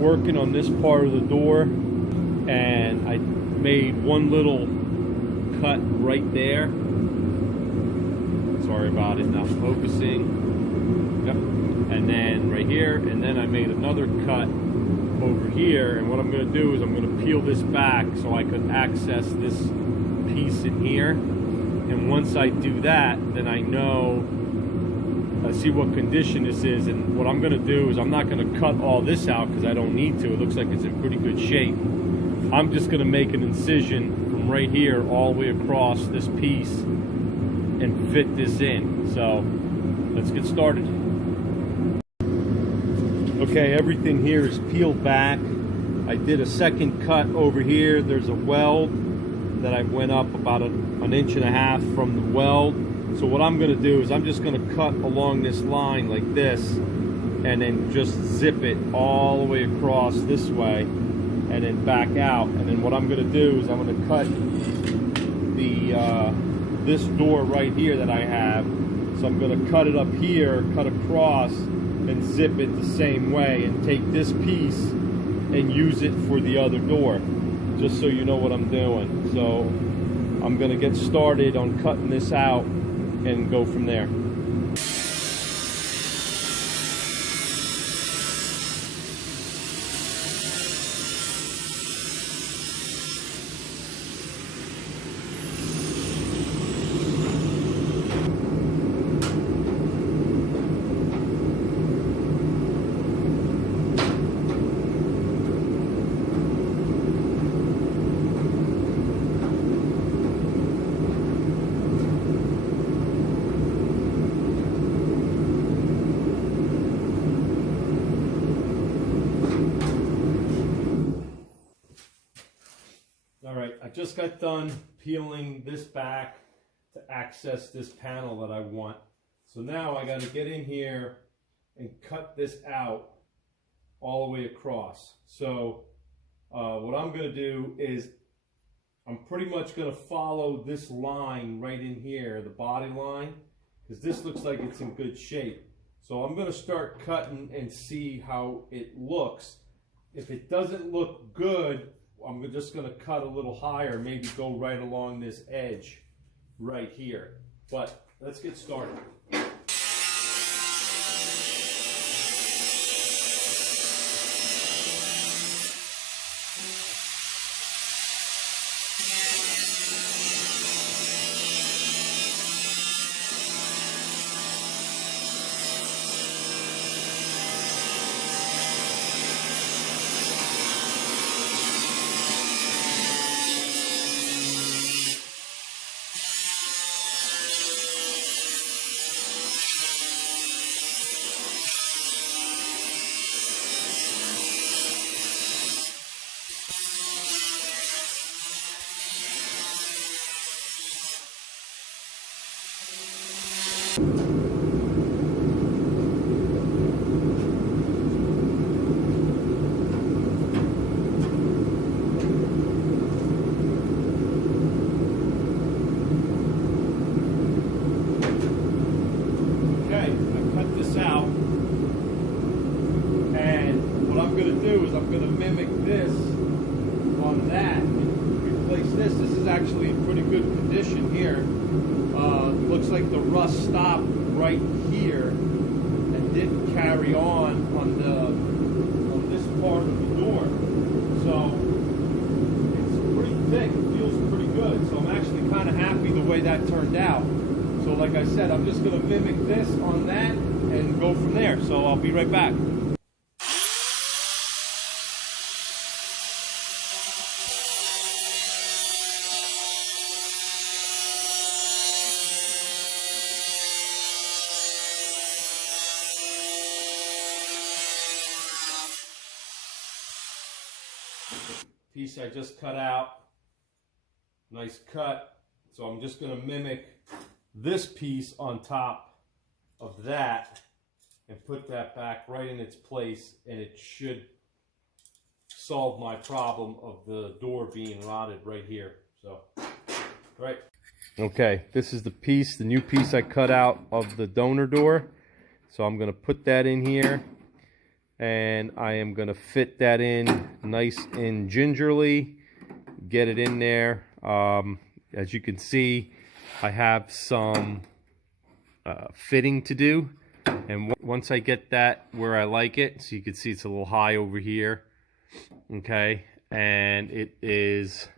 working on this part of the door, and I made one little cut right there. Sorry about it not focusing. Yep. And then right here, and then I made another cut over here, and what I'm going to do is I'm going to peel this back so I could access this piece in here. And once I do that, then I know, I see what condition this is, and what I'm going to do is I'm not going to cut all this out because I don't need to. It looks like it's in pretty good shape. I'm just going to make an incision from right here all the way across this piece and fit this in. So let's get started. Okay, everything here is peeled back. I did a second cut over here. There's a weld that I went up about an inch and a half from the weld. So what I'm going to do is I'm just going to cut along this line like this, and then just zip it all the way across this way and then back out. And then what I'm going to do is I'm going to cut the this door right here that I have. So I'm going to cut it up here, cut across, and zip it the same way, and take this piece and use it for the other door, just so you know what I'm doing. So I'm going to get started on cutting this out and go from there. I just got done peeling this back to access this panel that I want. So now I got to get in here and cut this out all the way across. So what I'm going to do is I'm pretty much going to follow this line right in here, the body line, because this looks like it's in good shape. So I'm going to start cutting and see how it looks. If it doesn't look good, I'm just going to cut a little higher, maybe go right along this edge right here. But let's get started. I'm going to mimic this on that and replace this. This is actually in pretty good condition here. Looks like the rust stopped right here and didn't carry on this part of the door. So it's pretty thick. It feels pretty good. So I'm actually kind of happy the way that turned out. So like I said, I'm just going to mimic this on that and go from there. So I'll be right back. Piece I just cut out, nice cut. So I'm just going to mimic this piece on top of that and put that back right in its place, and it should solve my problem of the door being rotted right here. So, right. Okay, this is the piece, the new piece I cut out of the donor door. So I'm going to put that in here, and I am going to fit that in nice and gingerly, get it in there. As you can see, I have some fitting to do, and once I get that where I like it, so you can see it's a little high over here, okay, and it is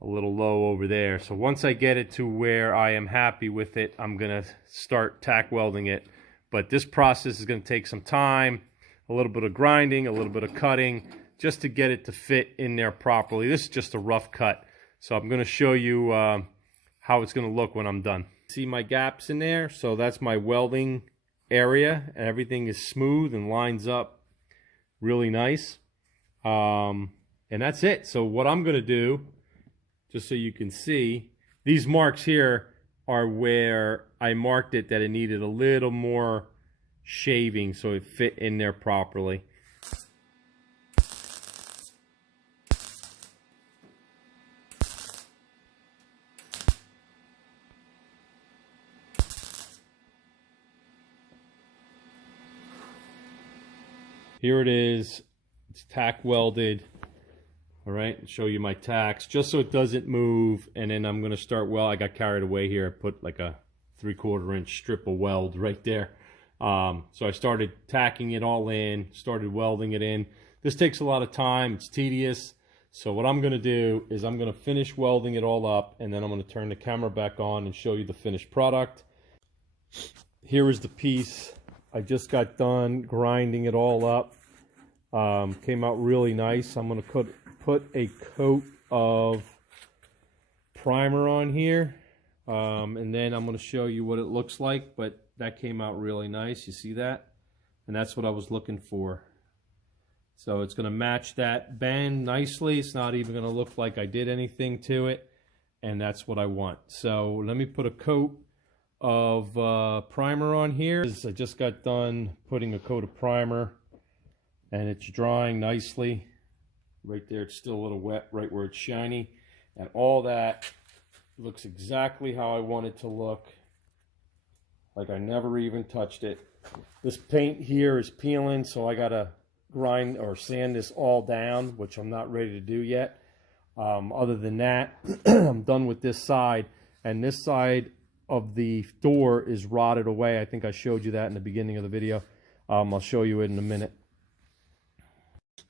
a little low over there. So once I get it to where I am happy with it, I'm gonna start tack welding it. But this process is gonna take some time, a little bit of grinding, a little bit of cutting, just to get it to fit in there properly. This is just a rough cut, so I'm gonna show you how it's gonna look when I'm done. See my gaps in there? So that's my welding area, and everything is smooth and lines up really nice. And that's it. So what I'm gonna do, just so you can see, these marks here are where I marked it that it needed a little more shaving so it fit in there properly. Here it is. It's tack welded. All right, I'll show you my tacks just so it doesn't move, and then I'm gonna start. Well, I got carried away here. I put like a 3/4 inch strip of weld right there. So I started tacking it all in, started welding it in. This takes a lot of time. It's tedious. So what I'm gonna do is I'm gonna finish welding it all up, and then I'm gonna turn the camera back on and show you the finished product. Here is the piece. I just got done grinding it all up. Came out really nice. I'm gonna put a coat of primer on here, and then I'm going to show you what it looks like. But that came out really nice. You see that? And that's what I was looking for. So it's going to match that band nicely. It's not even going to look like I did anything to it, and that's what I want. So let me put a coat of primer on here. I just got done putting a coat of primer, and it's drying nicely. Right there, it's still a little wet right where it's shiny, and all that looks exactly how I want it to look, like I never even touched it. This paint here is peeling, so I gotta grind or sand this all down, which I'm not ready to do yet. Other than that, I'm done with this side, and this side of the door is rotted away. I think I showed you that in the beginning of the video. I'll show you it in a minute.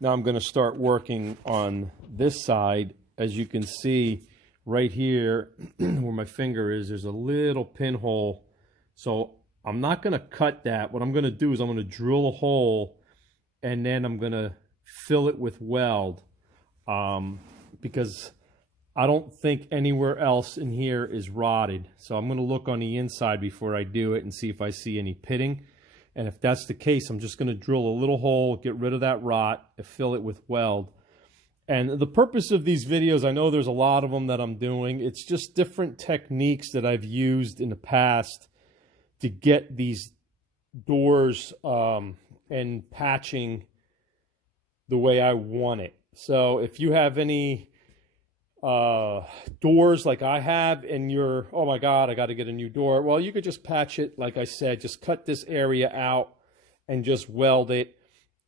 Now I'm going to start working on this side. As you can see right here where my finger is, there's a little pinhole. So I'm not going to cut that. What I'm going to do is I'm going to drill a hole, and then I'm going to fill it with weld, because I don't think anywhere else in here is rotted. So I'm going to look on the inside before I do it and see if I see any pitting. And if that's the case, I'm just going to drill a little hole, get rid of that rot, and fill it with weld. And the purpose of these videos, I know there's a lot of them that I'm doing. It's just different techniques that I've used in the past to get these doors and patching the way I want it. So if you have any doors like I have, and you're, oh my God, I got to get a new door. Well, you could just patch it. Like I said, just cut this area out and just weld it.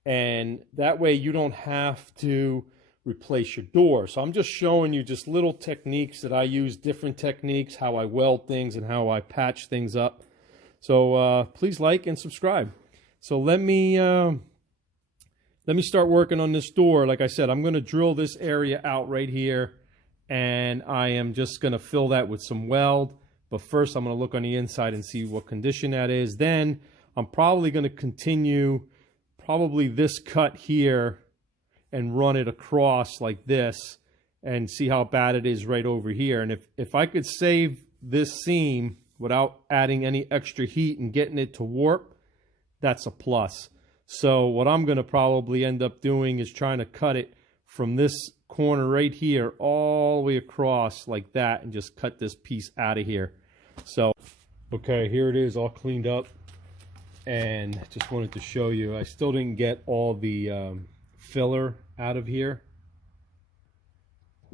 And that way you don't have to replace your door. So I'm just showing you just little techniques that I use, different techniques, how I weld things and how I patch things up. So please like and subscribe. So let me start working on this door. Like I said, I'm going to drill this area out right here, and I am just going to fill that with some weld. But first, I'm going to look on the inside and see what condition that is. Then I'm probably going to continue probably this cut here and run it across like this and see how bad it is right over here. And if I could save this seam without adding any extra heat and getting it to warp, that's a plus. So what I'm going to probably end up doing is trying to cut it from this corner right here all the way across like that, and just cut this piece out of here. So okay, here it is all cleaned up, and just wanted to show you I still didn't get all the filler out of here.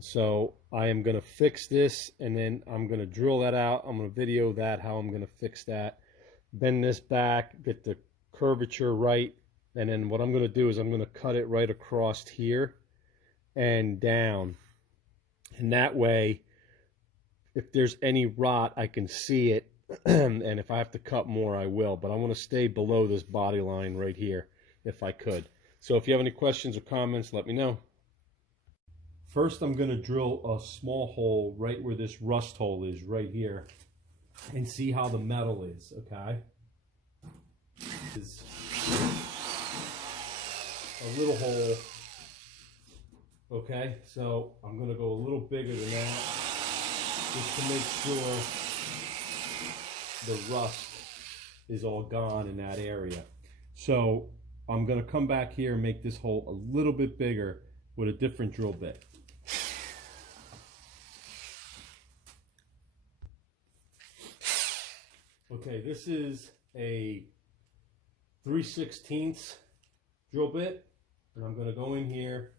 So I am going to fix this, and then I'm going to drill that out. I'm going to video that, how I'm going to fix that, bend this back, get the curvature right, And then what I'm going to do is I'm going to cut it right across here and down. And that way, if there's any rot, I can see it. And if I have to cut more, I will. But I want to stay below this body line right here, if I could. So if you have any questions or comments, let me know. First, I'm going to drill a small hole right where this rust hole is, right here, and see how the metal is, okay? Is a little hole, okay? So I'm going to go a little bigger than that, just to make sure the rust is all gone in that area. So I'm going to come back here and make this hole a little bit bigger with a different drill bit. Okay, this is a 3/16 drill bit, and I'm going to go in here.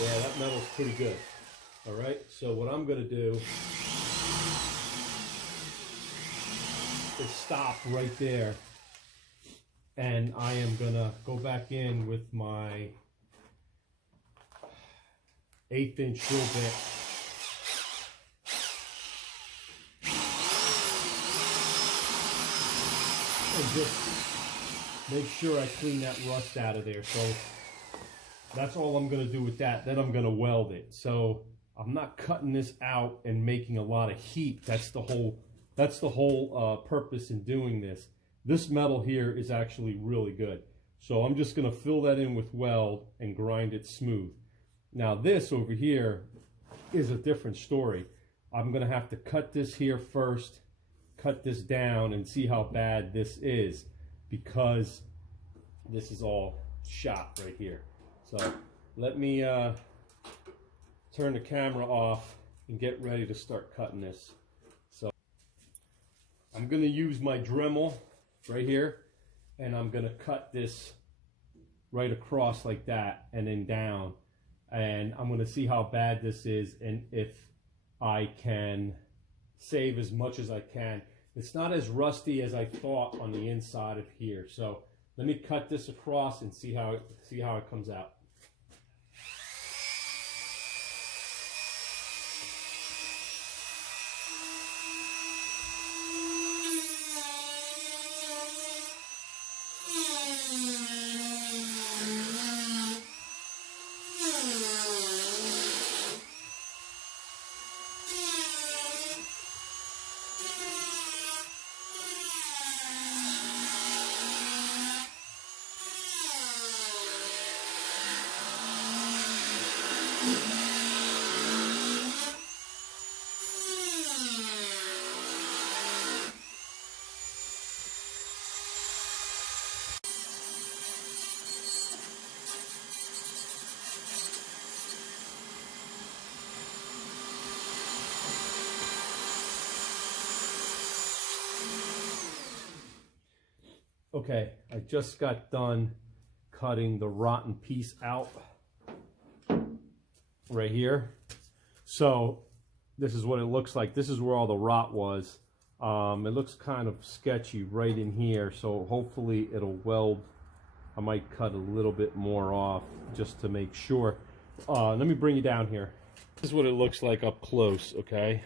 Yeah, that metal's pretty good. All right, so what I'm going to do is stop right there, and I am going to go back in with my 1/8" drill bit. And just make sure I clean that rust out of there. So that's all I'm going to do with that. Then I'm going to weld it. So I'm not cutting this out and making a lot of heat. That's the whole purpose in doing this. This metal here is actually really good. So I'm just going to fill that in with weld and grind it smooth. Now this over here is a different story. I'm going to have to cut this here first, cut this down, and see how bad this is, because this is all shot right here. So let me turn the camera off and get ready to start cutting this. So I'm going to use my Dremel right here, and I'm going to cut this right across like that and then down, and I'm going to see how bad this is and if I can save as much as I can. It's not as rusty as I thought on the inside of here. So let me cut this across and see how it comes out. Okay, I just got done cutting the rotten piece out right here. So this is what it looks like. This is where all the rot was. It looks kind of sketchy right in here, so hopefully it'll weld. I might cut a little bit more off just to make sure. Let me bring you down here. This is what it looks like up close, okay?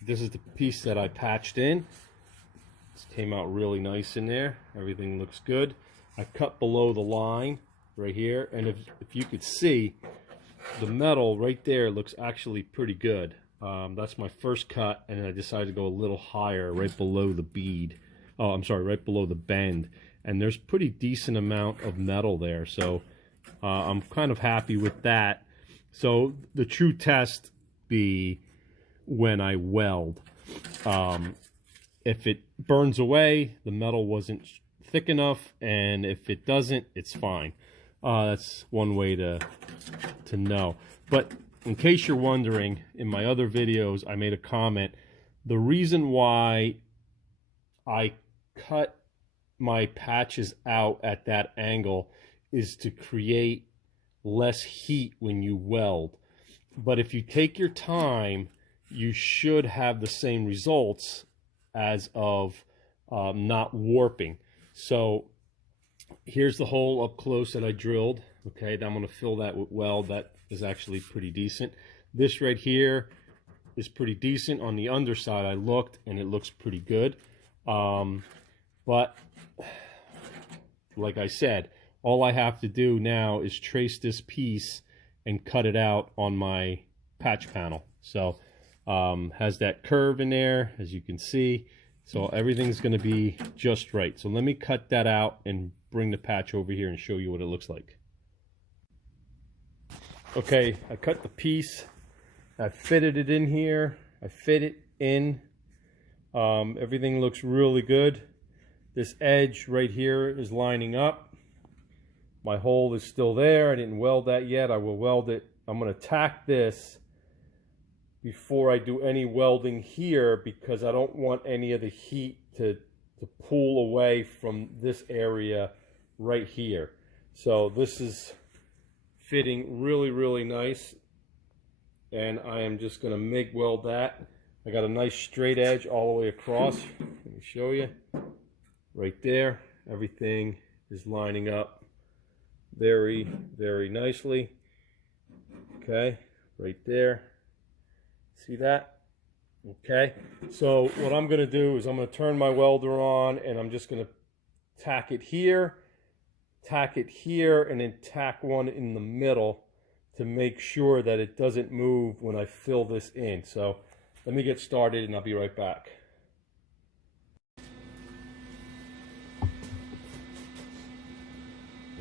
This is the piece that I patched in. This came out really nice in there. Everything looks good. I cut below the line right here, and if you could see, the metal right there looks actually pretty good. That's my first cut, and I decided to go a little higher right below the bead. Oh, I'm sorry, right below the bend. And there's pretty decent amount of metal there, so I'm kind of happy with that. So the true test be when I weld. If it burns away, the metal wasn't thick enough, and if it doesn't, it's fine. That's one way to know. But in case you're wondering, in my other videos, I made a comment. The reason why I cut my patches out at that angle is to create less heat when you weld. But if you take your time, you should have the same results as of not warping. So here's the hole up close that I drilled. Okay, now I'm going to fill that with weld. That is actually pretty decent. This right here is pretty decent. On the underside, I looked, and it looks pretty good. But like I said, all I have to do now is trace this piece and cut it out on my patch panel. So has that curve in there, as you can see. So everything's going to be just right. So let me cut that out and bring the patch over here and show you what it looks like. Okay, I cut the piece. I fitted it in here. I fit it in. Everything looks really good. This edge right here is lining up. My hole is still there. I didn't weld that yet. I will weld it. I'm going to tack this before I do any welding here, because I don't want any of the heat to pull away from this area right here. So this is fitting really, really nice. And I am just going to MIG weld that. I got a nice straight edge all the way across. Let me show you. Right there. Everything is lining up very, very nicely. Okay, right there. See that? Okay, so what I'm going to do is I'm going to turn my welder on, and I'm just going to tack it here, and then tack one in the middle to make sure that it doesn't move when I fill this in. So let me get started, and I'll be right back.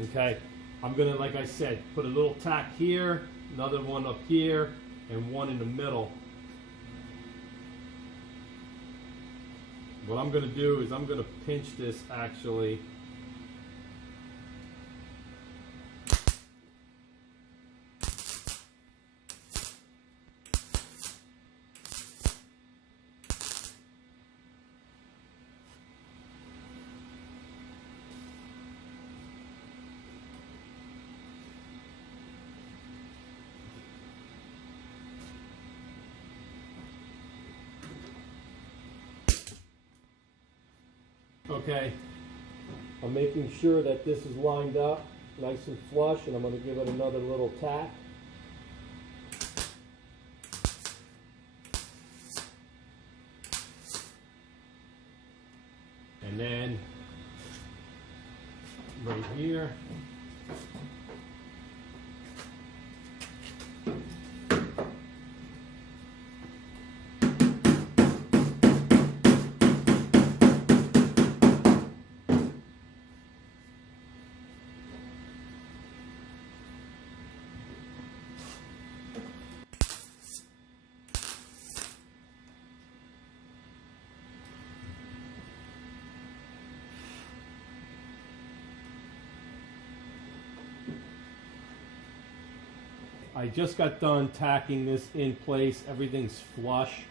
Okay, I'm going to, like I said, put a little tack here, another one up here, and one in the middle. What I'm going to do is I'm going to pinch this actually. Okay, I'm making sure that this is lined up nice and flush, and I'm going to give it another little tack. And then right here. I just got done tacking this in place. Everything's flush.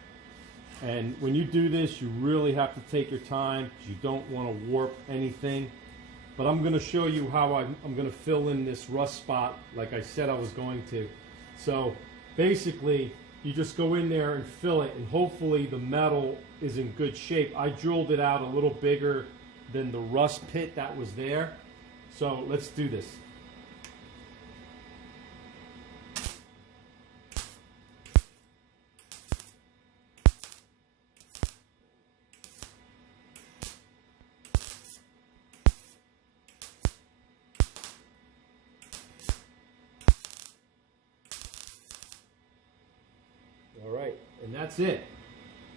And when you do this, you really have to take your time, because you don't want to warp anything. But I'm going to show you how I'm going to fill in this rust spot like I said I was going to. So basically, you just go in there and fill it, and hopefully the metal is in good shape. I drilled it out a little bigger than the rust pit that was there. So let's do this. All right, and that's it.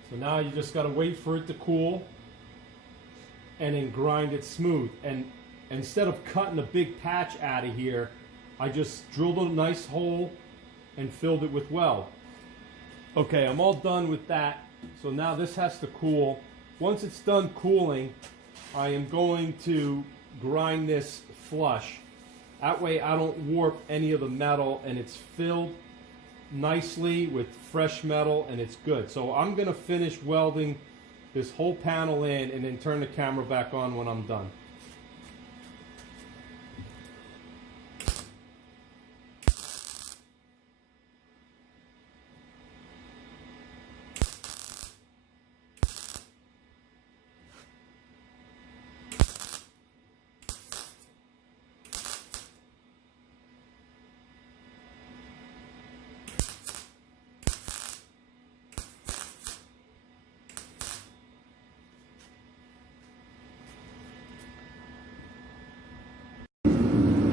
So now you just got to wait for it to cool and then grind it smooth. And instead of cutting a big patch out of here, I just drilled a nice hole and filled it with weld. Okay, I'm all done with that. So now this has to cool. Once it's done cooling, I am going to grind this flush. That way I don't warp any of the metal, and it's filled nicely with fresh metal, and it's good. So I'm going to finish welding this whole panel in and then turn the camera back on when I'm done.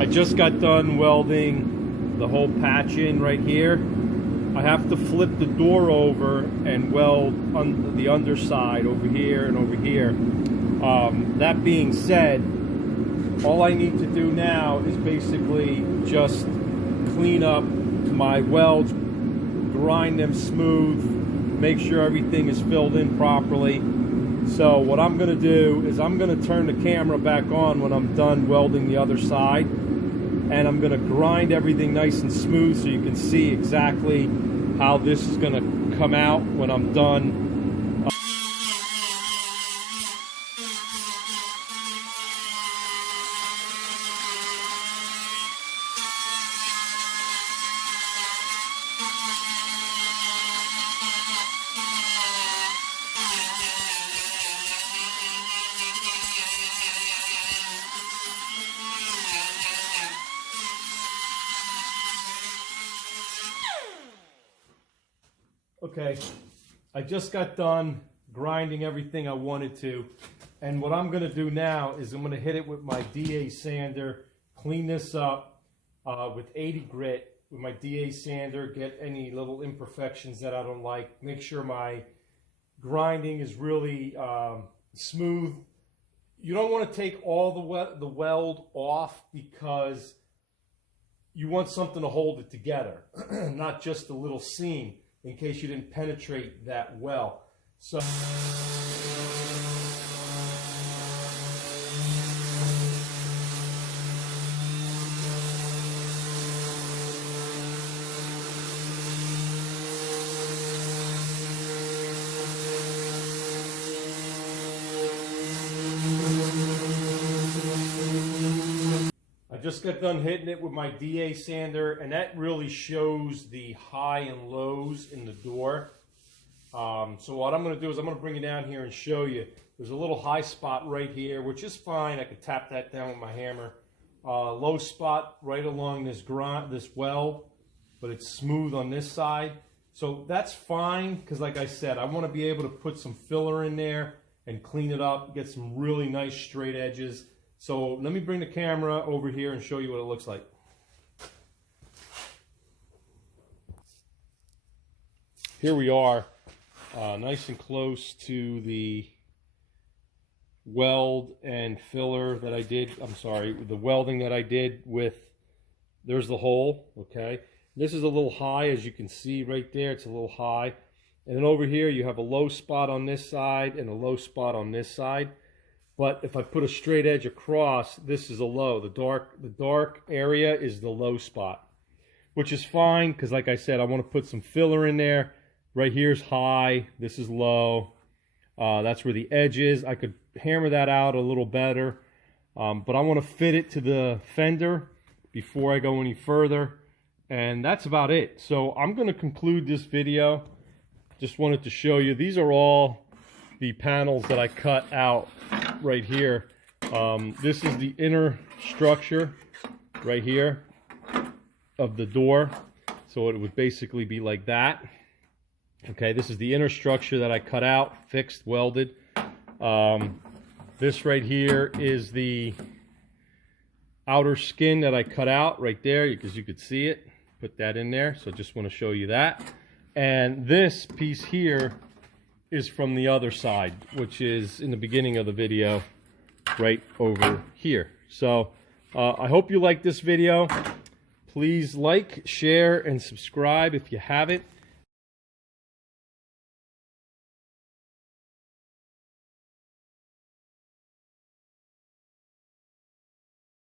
I just got done welding the whole patch in right here. I have to flip the door over and weld the underside over here and over here. That being said, all I need to do now is basically just clean up my welds, grind them smooth, make sure everything is filled in properly. So what I'm going to do is I'm going to turn the camera back on when I'm done welding the other side, and I'm going to grind everything nice and smooth so you can see exactly how this is going to come out when I'm done. Okay, I just got done grinding everything I wanted to, and what I'm going to do now is I'm going to hit it with my DA sander, clean this up with 80 grit with my DA sander, get any little imperfections that I don't like, make sure my grinding is really smooth. You don't want to take all the weld off because you want something to hold it together, not just a little seam, in case you didn't penetrate that well. So I just got done hitting it with my DA sander, and that really shows the high and lows in the door. So what I'm going to do is I'm going to bring it down here and show you. There's a little high spot right here, which is fine. I could tap that down with my hammer. Low spot right along this weld, but it's smooth on this side. So that's fine, because like I said, I want to be able to put some filler in there and clean it up, get some really nice straight edges. So let me bring the camera over here and show you what it looks like. Here we are, nice and close to the weld and filler that I did. I'm sorry, the welding that I did with, there's the hole, okay? This is a little high, as you can see right there, it's a little high. And then over here you have a low spot on this side and a low spot on this side. But if I put a straight edge across, this is a low. The dark area is the low spot, which is fine because, like I said, I want to put some filler in there. Right here's high. This is low. That's where the edge is. I could hammer that out a little better, but I want to fit it to the fender before I go any further. And that's about it. So I'm going to conclude this video. Just wanted to show you. These are all the panels that I cut out right here. This is the inner structure right here of the door, so it would basically be like that. Okay, this is the inner structure that I cut out, fixed, welded. This right here is the outer skin that I cut out right there, because you could see it. Put that in there, so just want to show you that. And this piece here is from the other side, which is in the beginning of the video right over here. So I hope you like this video. Please like, share, and subscribe if you haven't.